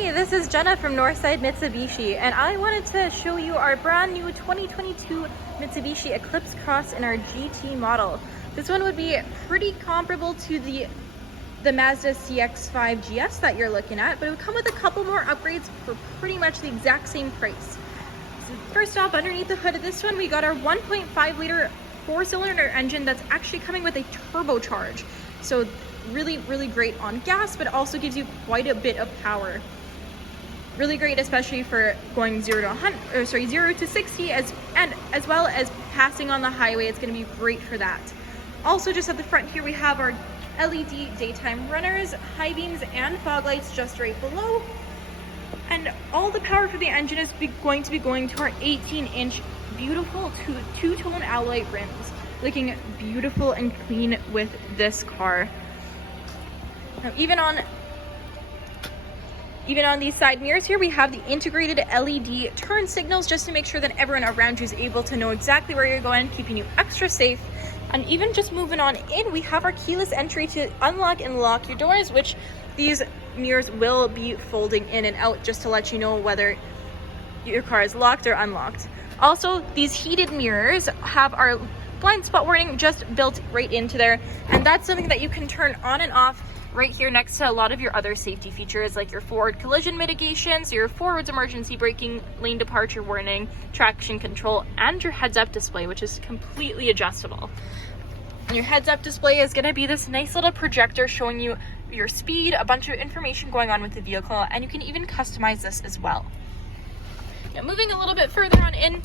Hi, this is Jenna from Northside Mitsubishi, and I wanted to show you our brand new 2022 Mitsubishi Eclipse Cross in our GT model. This one would be pretty comparable to the Mazda CX-5 GS that you're looking at, but it would come with a couple more upgrades for pretty much the exact same price. So first off, underneath the hood of this one, we got our 1.5 liter four-cylinder engine that's actually coming with a turbocharge. So really great on gas, but also gives you quite a bit of power. Really great, especially for going 0 to 60, as well as passing on the highway. It's going to be great for that. Also, just at the front here, we have our LED daytime runners, high beams, and fog lights just right below. And all the power for the engine is going to be going to our 18-inch beautiful two-tone alloy rims, looking beautiful and clean with this car. Now, even on these side mirrors here, we have the integrated LED turn signals just to make sure that everyone around you is able to know exactly where you're going, keeping you extra safe. And even just moving on in, we have our keyless entry to unlock and lock your doors, which these mirrors will be folding in and out just to let you know whether your car is locked or unlocked. Also, these heated mirrors have our blind spot warning just built right into there, and that's something that you can turn on and off right here next to a lot of your other safety features, like your forward collision mitigations, your forwards emergency braking, lane departure warning, traction control, and your heads-up display, which is completely adjustable. And your heads-up display is going to be this nice little projector showing you your speed, a bunch of information going on with the vehicle, and you can even customize this as well. Now, moving a little bit further on in,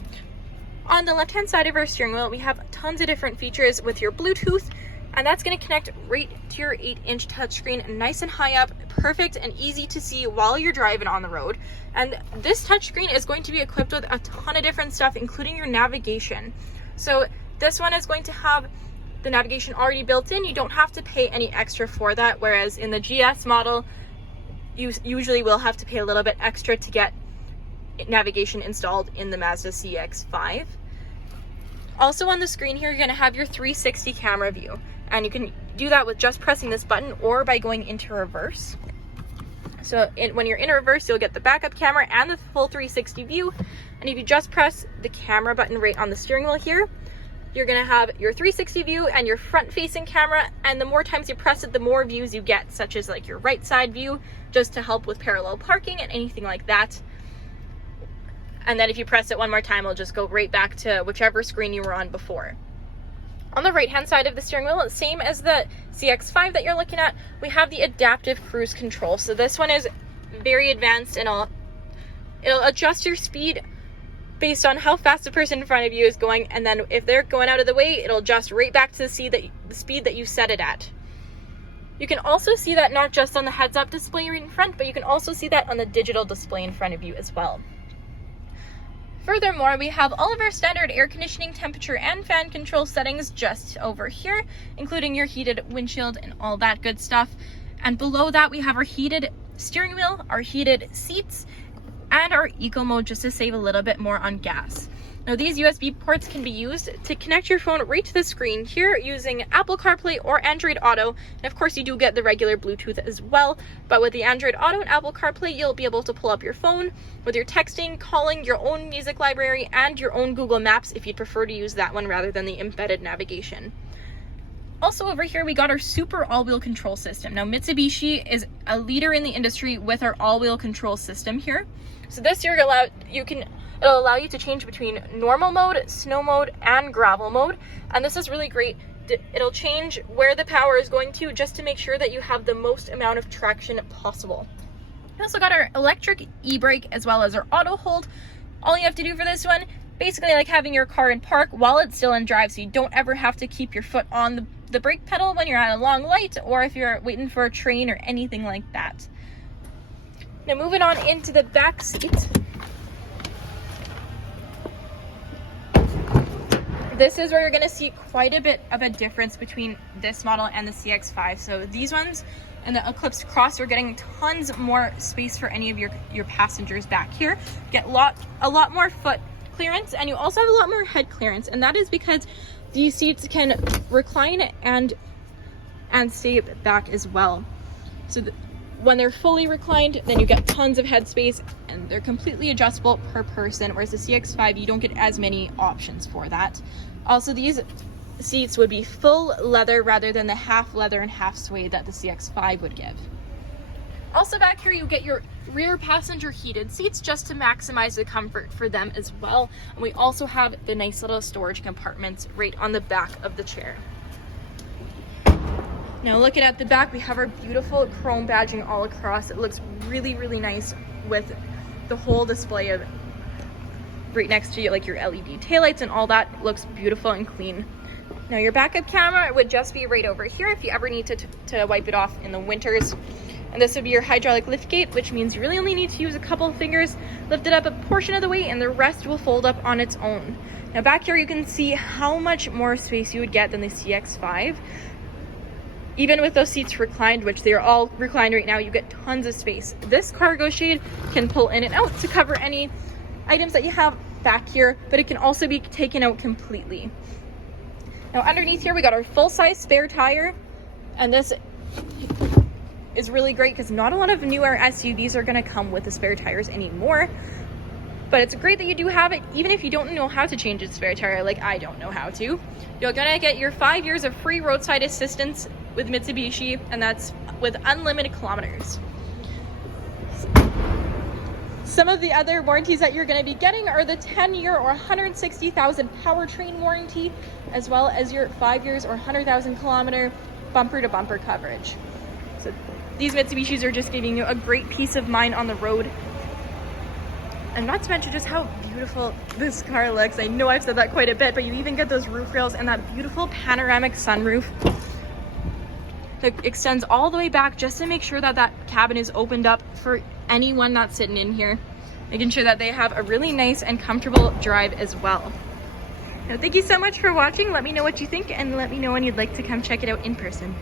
on the left-hand side of our steering wheel, we have tons of different features with your Bluetooth, and that's going to connect right to your 8-inch touchscreen, nice and high up, perfect and easy to see while you're driving on the road. And this touchscreen is going to be equipped with a ton of different stuff, including your navigation. So this one is going to have the navigation already built in. You don't have to pay any extra for that, whereas in the GS model, you usually will have to pay a little bit extra to get navigation installed in the Mazda CX-5. Also on the screen here, you're going to have your 360 camera view, and you can do that with just pressing this button or by going into reverse. So when you're in reverse, you'll get the backup camera and the full 360 view, and if you just press the camera button right on the steering wheel here, you're going to have your 360 view and your front-facing camera, and the more times you press it, the more views you get, such as like your right side view, just to help with parallel parking and anything like that. And then if you press it one more time, it'll just go right back to whichever screen you were on before. On the right-hand side of the steering wheel, same as the CX-5 that you're looking at, we have the adaptive cruise control. So this one is very advanced, and it'll adjust your speed based on how fast the person in front of you is going, and then if they're going out of the way, it'll adjust right back to the speed that you set it at. You can also see that not just on the heads-up display right in front, but you can also see that on the digital display in front of you as well. Furthermore, we have all of our standard air conditioning, temperature, and fan control settings just over here, including your heated windshield and all that good stuff. And below that, we have our heated steering wheel, our heated seats, and our eco mode just to save a little bit more on gas. Now, these USB ports can be used to connect your phone right to the screen here using Apple CarPlay or Android Auto. And of course, you do get the regular Bluetooth as well. But with the Android Auto and Apple CarPlay, you'll be able to pull up your phone with your texting, calling, your own music library, and your own Google Maps if you'd prefer to use that one rather than the embedded navigation. Also over here, we got our super all-wheel control system. Now, Mitsubishi is a leader in the industry with our all-wheel control system here. So this year, it'll allow you to change between normal mode, snow mode, and gravel mode. And this is really great. It'll change where the power is going to just to make sure that you have the most amount of traction possible. We also got our electric e-brake as well as our auto hold. All you have to do for this one, basically like having your car in park while it's still in drive, so you don't ever have to keep your foot on the brake pedal when you're at a long light or if you're waiting for a train or anything like that. Now moving on into the back seat. This is where you're going to see quite a bit of a difference between this model and the CX-5. So these ones and the Eclipse Cross are getting tons more space for any of your passengers back here. Get a lot more foot clearance, and you also have a lot more head clearance, and that is because these seats can recline and stay back as well. So when they're fully reclined, then you get tons of headspace, and they're completely adjustable per person, whereas the CX-5, you don't get as many options for that. Also, these seats would be full leather rather than the half leather and half suede that the CX-5 would give. Also back here, you get your rear passenger heated seats just to maximize the comfort for them as well. And we also have the nice little storage compartments right on the back of the chair. Now looking at the back, we have our beautiful chrome badging all across. It looks really, really nice with the whole display of right next to you, like your LED taillights and all that. It looks beautiful and clean. Now your backup camera would just be right over here if you ever need to wipe it off in the winters. And this would be your hydraulic liftgate, which means you really only need to use a couple of fingers, lift it up a portion of the way, and the rest will fold up on its own. Now back here you can see how much more space you would get than the CX-5. Even with those seats reclined, which they are all reclined right now, you get tons of space. This cargo shade can pull in and out to cover any items that you have back here, but it can also be taken out completely. Now underneath here we got our full-size spare tire, and this is really great because not a lot of newer SUVs are going to come with the spare tires anymore, but it's great that you do have it even if you don't know how to change a spare tire, like I don't know how to. You're going to get your 5 years of free roadside assistance with Mitsubishi, and that's with unlimited kilometers. Some of the other warranties that you're going to be getting are the 10-year or 160,000 powertrain warranty, as well as your 5 years or 100,000 kilometer bumper-to-bumper coverage. So these Mitsubishis are just giving you a great peace of mind on the road. And not to mention just how beautiful this car looks. I know I've said that quite a bit, but you even get those roof rails and that beautiful panoramic sunroof that extends all the way back just to make sure that that cabin is opened up for anyone that's sitting in here, making sure that they have a really nice and comfortable drive as well. Now, thank you so much for watching. Let me know what you think, and let me know when you'd like to come check it out in person.